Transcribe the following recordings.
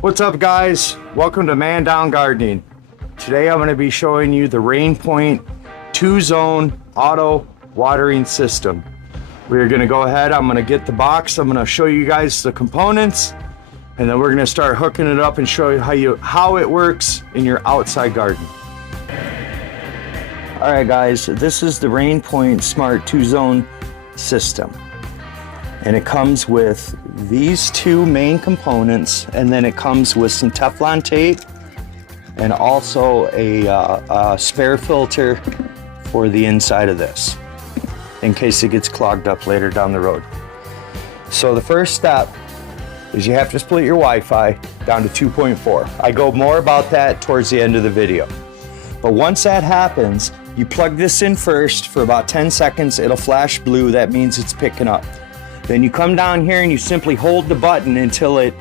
What's up, guys? Welcome to Man Down Gardening. Today I'm going to be showing you the RainPoint 2-zone auto watering system. We're going to go ahead, I'm going to get the box, I'm going to show you guys the components, and then we're going to start hooking it up and show you how it works in your outside garden. Alright guys, this is the RainPoint Smart 2-zone system. And it comes with these two main components, and then it comes with some Teflon tape and also a spare filter for the inside of this in case it gets clogged up later down the road. So the first step is you have to split your Wi-Fi down to 2.4. I go more about that towards the end of the video. But once that happens, you plug this in first for about 10 seconds. It'll flash blue. That means it's picking up. Then you come down here and you simply hold the button until it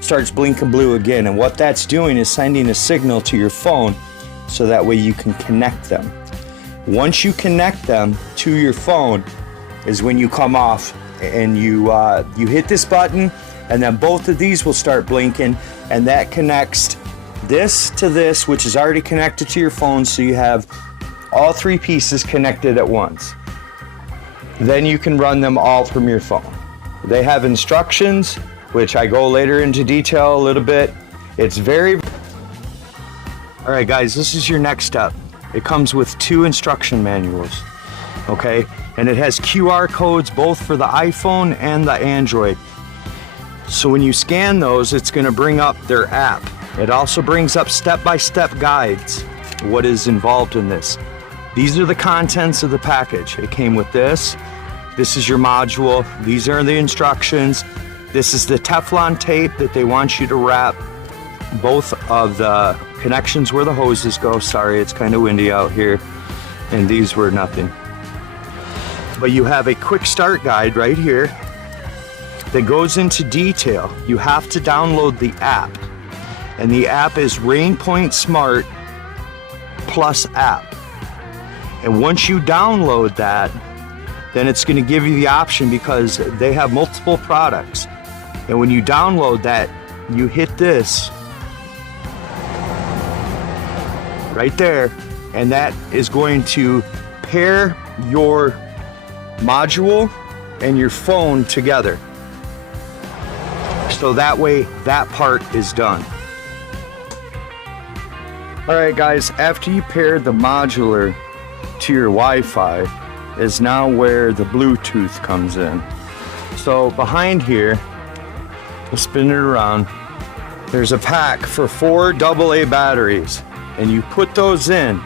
starts blinking blue again. And what that's doing is sending a signal to your phone so that way you can connect them. Once you connect them to your phone is when you come off and you hit this button, and then both of these will start blinking, and that connects this to this, which is already connected to your phone, so you have all three pieces connected at once. Then you can run them all from your phone. They have instructions, which I go later into detail a little bit. It's very... Alright guys, this is your next step. It comes with two instruction manuals, okay? And it has QR codes both for the iPhone and the Android. So when you scan those, it's gonna bring up their app. It also brings up step-by-step guides, what is involved in this. These are the contents of the package. It came with this. This is your module. These are the instructions. This is the Teflon tape that they want you to wrap both of the connections where the hoses go. Sorry, it's kind of windy out here. And these were nothing. But you have a quick start guide right here that goes into detail. You have to download the app. And the app is RainPoint Smart Plus app. And once you download that, then it's going to give you the option, because they have multiple products. And when you download that, you hit this right there, and that is going to pair your module and your phone together. So that way, that part is done. Alright guys, after you pair the modular to your Wi-Fi is now where the Bluetooth comes in. So behind here, we'll spin it around, there's a pack for 4 AA batteries, and you put those in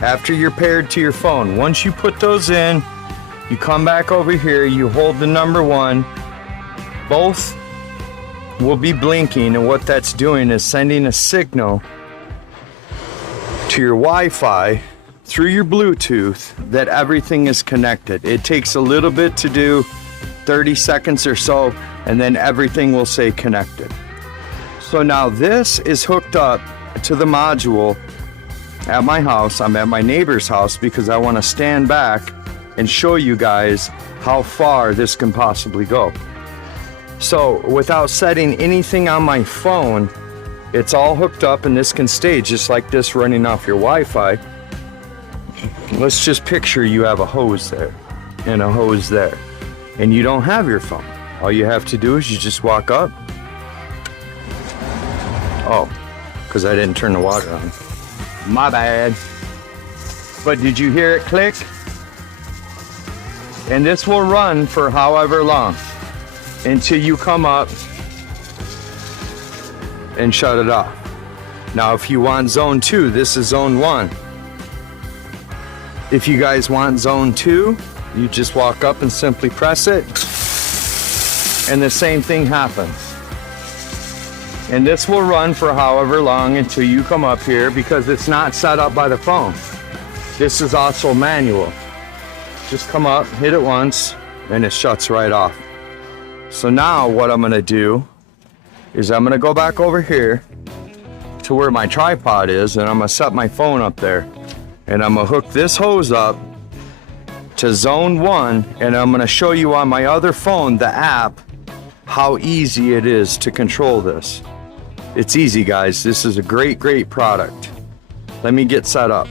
after you're paired to your phone. Once you put those in, you come back over here, you hold the number 1, both will be blinking, and what that's doing is sending a signal to your Wi-Fi through your Bluetooth that everything is connected. It takes a little bit to do, 30 seconds or so, and then everything will say connected. So now this is hooked up to the module at my house. I'm at my neighbor's house because I want to stand back and show you guys how far this can possibly go. So without setting anything on my phone, it's all hooked up, and this can stay just like this running off your Wi-Fi. Let's just picture you have a hose there and a hose there, and you don't have your phone. All you have to do is you just walk up. Oh, because I didn't turn the water on. My bad. But did you hear it click? And this will run for however long until you come up and shut it off. Now if you want zone 2, this is zone 1. If you guys want zone 2, you just walk up and simply press it, and the same thing happens. And this will run for however long until you come up here, because it's not set up by the phone. This is also manual. Just come up, hit it once, and it shuts right off. So now what I'm gonna do is I'm gonna go back over here to where my tripod is, and I'm gonna set my phone up there. And I'm gonna hook this hose up to zone 1, and I'm gonna show you on my other phone, the app, how easy it is to control this. It's easy, guys. This is a great product. Let me get set up.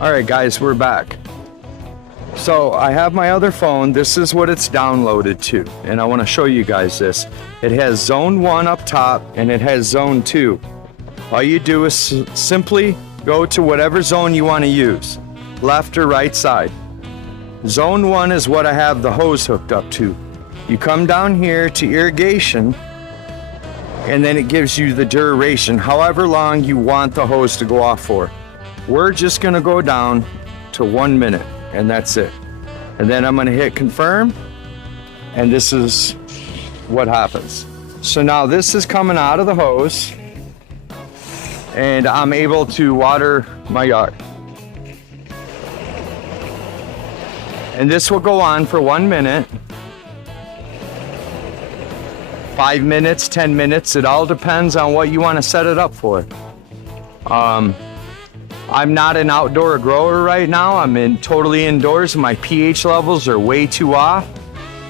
All right, guys, we're back. So I have my other phone. This is what it's downloaded to, and I want to show you guys this. It has zone 1 up top and it has zone 2. All you do is simply go to whatever zone you want to use, left or right side. Zone 1 is what I have the hose hooked up to. You come down here to irrigation, and then it gives you the duration, however long you want the hose to go off for. We're just gonna go down to 1 minute, and that's it. And then I'm gonna hit confirm, and this is what happens. So now this is coming out of the hose, and I'm able to water my yard. And this will go on for 1 minute, 5 minutes, 10 minutes. It all depends on what you want to set it up for. I'm not an outdoor grower right now. I'm totally indoors. My pH levels are way too off,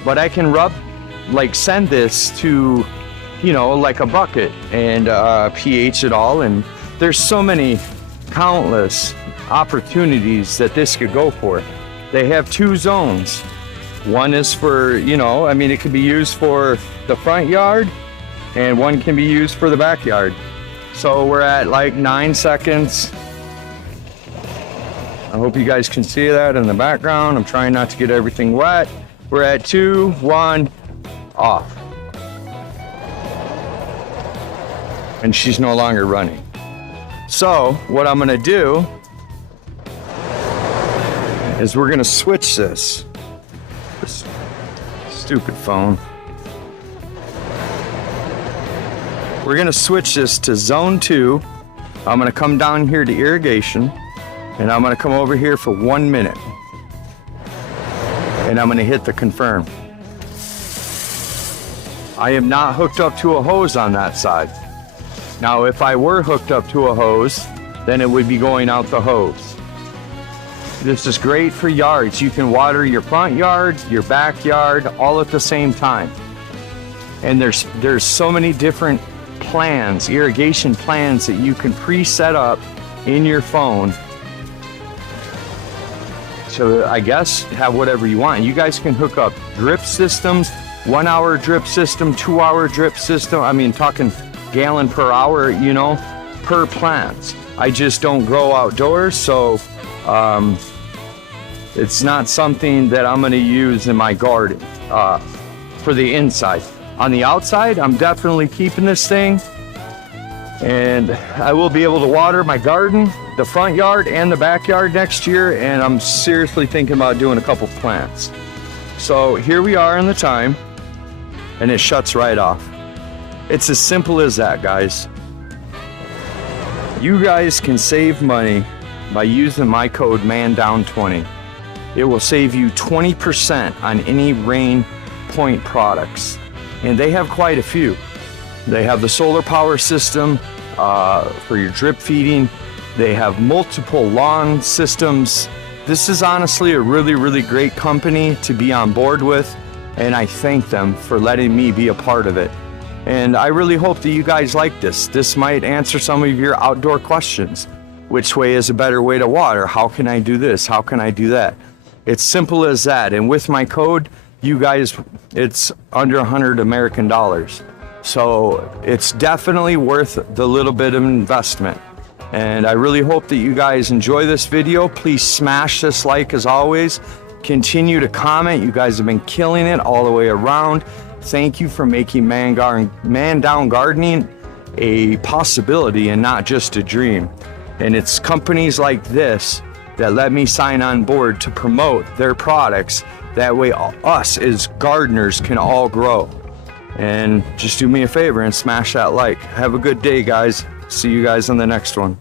but I can send this to, like a bucket and pH it all. And there's so many countless opportunities that this could go for. They have 2 zones. One is for, it could be used for the front yard, and one can be used for the backyard. So we're at like 9 seconds. I hope you guys can see that in the background. I'm trying not to get everything wet. We're at 2, 1, off. And she's no longer running. So what I'm gonna do is we're gonna switch this stupid phone. We're gonna switch this to zone 2. I'm gonna come down here to irrigation, and I'm gonna come over here for 1 minute. And I'm gonna hit the confirm. I am not hooked up to a hose on that side. Now, if I were hooked up to a hose, then it would be going out the hose. This is great for yards. You can water your front yard, your backyard, all at the same time. And there's so many different plans, irrigation plans that you can pre-set up in your phone. So I guess have whatever you want. You guys can hook up drip systems, 1 hour drip system, 2 hour drip system. Talking gallon per hour, per plants. I just don't grow outdoors, so it's not something that I'm going to use in my garden for the inside. On the outside, I'm definitely keeping this thing, and I will be able to water my garden, the front yard, and the backyard next year, and I'm seriously thinking about doing a couple plants. So here we are in the time, and it shuts right off. It's as simple as that, guys. You guys can save money by using my code MANDOWN20. It will save you 20% on any RainPoint products. And they have quite a few. They have the solar power system for your drip feeding. They have multiple lawn systems. This is honestly a really great company to be on board with, and I thank them for letting me be a part of it. And I really hope that you guys like this. This might answer some of your outdoor questions. Which way is a better way to water? How can I do this? How can I do that? It's simple as that. And with my code, you guys, it's under $100 American. So it's definitely worth the little bit of investment. And I really hope that you guys enjoy this video. Please smash this like as always. Continue to comment. You guys have been killing it all the way around. Thank you for making Man Down Gardening a possibility and not just a dream. And it's companies like this that let me sign on board to promote their products. That way us as gardeners can all grow. And just do me a favor and smash that like. Have a good day, guys. See you guys on the next one.